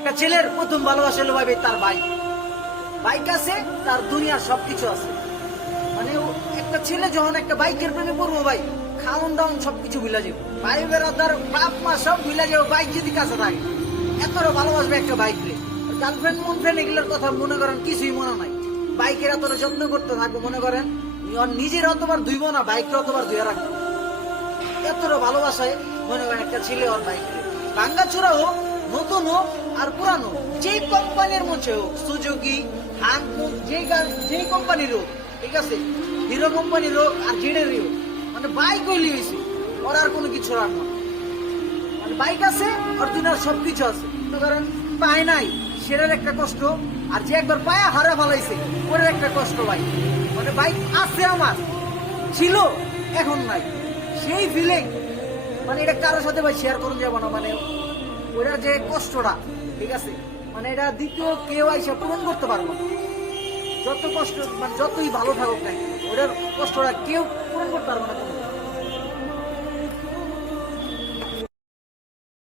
একটা ছেলের প্রথম ভালোবাসা হলো ভাই তার বাইক। বাইক আছে, তার দুনিয়ার সবকিছু আছে। মানে একটা ছেলে যখন একটা বাইকের প্রেমে পড়বো ভাই, খাওন দাওন সবকিছু ভুলে যাবো, ভাই বেড়াদার বাপ মা সব ভুলে যাবো, বাইক যদি কাছে থাকে। এতটা ভালোবাসবে একটা বাইক রে। গার্লফ্রেন্ড মনফ্রেন্ড এগুলোর কথা মনে করেন কিছুই মনে নাই। বাইকের এতটা যত্ন করতে থাকবো, মনে করেন নিজের অতবার ধুইব না, বাইকটা অতবার ধুয়ে রাখবো। এতটা ভালোবাসায় মনে করেন একটা ছেলে ওর বাইকে। ভাঙ্গা চূড়া হোক, নতুন হোক আর পুরানো, যেই কোম্পানির মধ্যে হোক, সুজুকি হানকুক, যেই কোম্পানির হোক, ঠিক আছে, হিরো কোম্পানির হোক আর জেডেরই হোক, মানে বাইক হইলি হয়েছে ওর আর কোনো কিছু রাখবো না। মানে বাইক আছে আর দুনিয়ার সবকিছু আছে। মনে করেন পায় নাই, সেটার একটা কষ্ট, আর যে একবার পায়া হারা ফেলাইছে ওর একটা কষ্ট ভাই। মানে বাইক আছে আমার, ছিল, এখন নাই, সেই ফিলিং মানে এটা কারোর সাথে ভাই শেয়ার করুন যাবো না। মানে ওটার যে কষ্টটা, ঠিক আছে, মানে এটা দ্বিতীয় কেউ আইসা পূরণ করতে পারবো না। যত কষ্ট মানে যতই ভালো থাকুক না, ওটার কষ্টটা কেউ পূরণ করতে পারবো না।